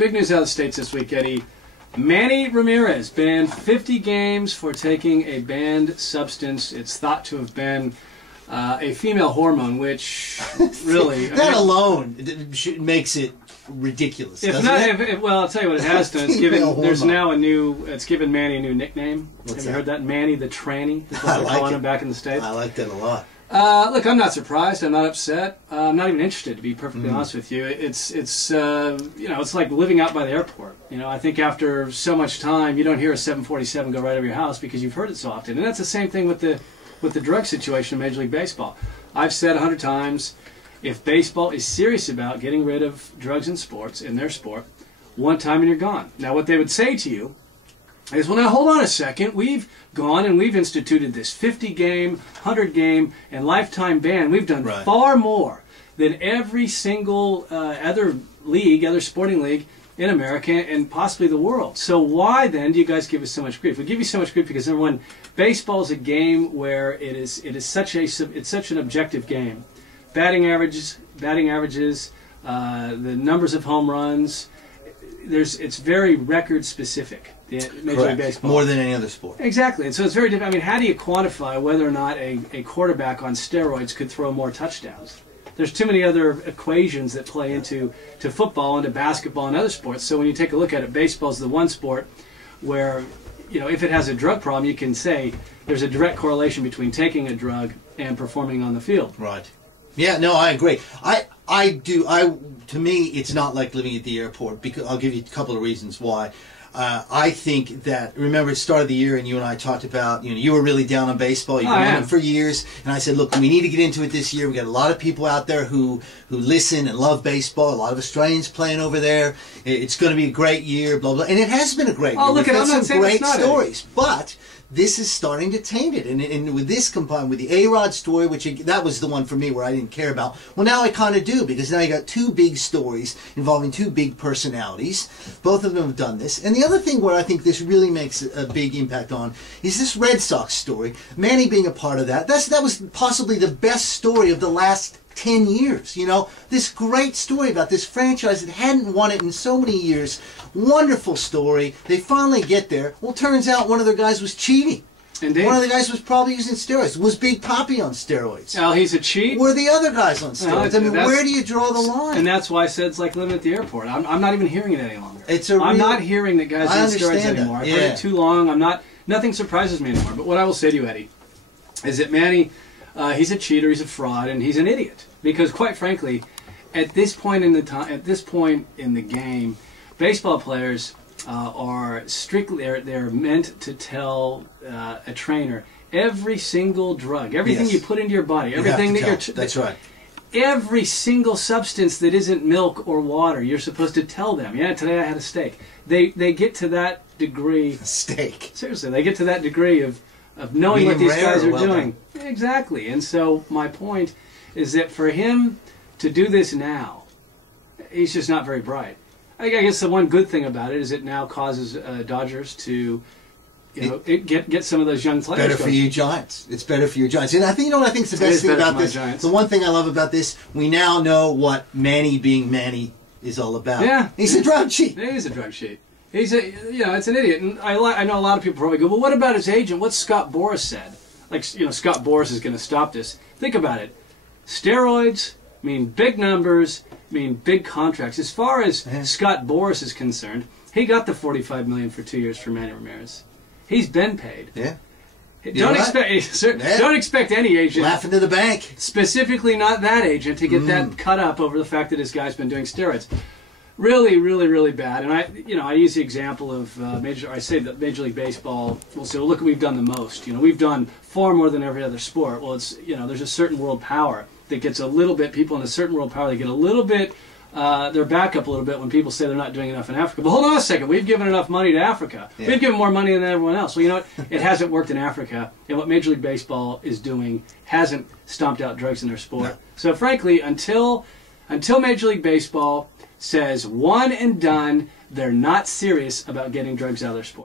big news out of the States this week, Eddie. Manny Ramirez banned 50 games for taking a banned substance. It's thought to have been a female hormone, which really... that alone makes it ridiculous, well, I'll tell you what it has done. There's now it's given Manny a new nickname. Have you heard that? Manny the Tranny. That's what they're calling him back in the States. I like that a lot. Look, I'm not surprised. I'm not upset. I'm not even interested, to be perfectly honest with you. It's it's like living out by the airport. I think after so much time, you don't hear a 747 go right over your house because you've heard it so often. And that's the same thing with the drug situation in Major League Baseball. I've said 100 times, if baseball is serious about getting rid of drugs in sports, in their sport, one time and you're gone. Now, what they would say to you is, well, now hold on a second. We've gone and we've instituted this 50-game, 100-game, and lifetime ban. We've done far more than every single other sporting league in America and possibly the world. So why then do you guys give us so much grief? We give you so much grief because, number one, baseball is a game where it is such an objective game. Batting averages, the numbers of home runs. It's very record specific. Major League Baseball. More than any other sport. Exactly, and so it's very difficult. I mean, how do you quantify whether or not a quarterback on steroids could throw more touchdowns? There's too many other equations that play into football, into basketball, and other sports. So when you take a look at it, baseball is the one sport where, if it has a drug problem, you can say there's a direct correlation between taking a drug and performing on the field. Right. Yeah, no, I agree. To me, it's not like living at the airport, because I'll give you a couple of reasons why. I think that, remember, at the start of the year, and you and I talked about, you were really down on baseball. You've been on it for years, and I said, look, we need to get into it this year. We got a lot of people out there who listen and love baseball. A lot of Australians playing over there. It's going to be a great year, blah blah. And it has been a great year. Oh, look, I'm not saying it's not stories, but this is starting to taint it, and with this combined with the A-Rod story, which that was the one for me where I didn't care about. Well, now I kind of do, because now you got two big stories involving two big personalities. Both of them have done this. And the other thing where I think this really makes a big impact on is this Red Sox story. Manny being a part of that. That was possibly the best story of the last 10 years, this great story about this franchise that hadn't won it in so many years. Wonderful story. They finally get there. Well, turns out one of their guys was cheating. Indeed. One of the guys was probably using steroids. Was Big Papi on steroids? Well, he's a cheat. Were the other guys on steroids? I mean, where do you draw the line? And that's why I said it's like living at the airport. I'm not even hearing it any longer. I'm not hearing that guys use steroids anymore. I've heard it too long. Nothing surprises me anymore. But what I will say to you, Eddie, is that Manny, he's a cheater, he's a fraud, and he's an idiot. Because quite frankly, at this point in the game, baseball players are strictly they're meant to tell a trainer every single drug, everything you put into your body, everything that's right. Every single substance that isn't milk or water, you're supposed to tell them. Yeah, today I had a steak. They get to that degree. A steak. Seriously, they get to that degree of knowing what these guys are doing. Exactly. And so my point is that for him to do this now, he's just not very bright. I guess the one good thing about it is it now causes Dodgers to, get some of those young players. Better for you Giants. It's better for your Giants. And I think what I think is the best thing about this. The one thing I love about this, we now know what Manny being Manny is all about. Yeah, he's a drug cheat. He is a drug cheat. He's it's an idiot. And I know a lot of people probably go, well, what about his agent? What's Scott Boras said? Like, Scott Boras is going to stop this. Think about it. Steroids mean big numbers, mean big contracts. As far as Scott Boras is concerned, he got the $45 million for 2 years for Manny Ramirez. He's been paid. Yeah. Don't expect any agent, laughing to the bank, specifically not that agent, to get that cut up over the fact that this guy's been doing steroids. Really, really, really bad. And I use the example of I say that Major League Baseball will say, well, look, we've done the most. We've done far more than every other sport. Well, it's there's a certain world power that gets a little bit, people in a certain world power, they get a little bit, their back up a little bit when people say they're not doing enough in Africa. But hold on a second, we've given enough money to Africa. Yeah. We've given more money than everyone else. Well, you know what? It hasn't worked in Africa, and what Major League Baseball is doing hasn't stomped out drugs in their sport. No. So frankly, until Major League Baseball says one and done, they're not serious about getting drugs out of their sport.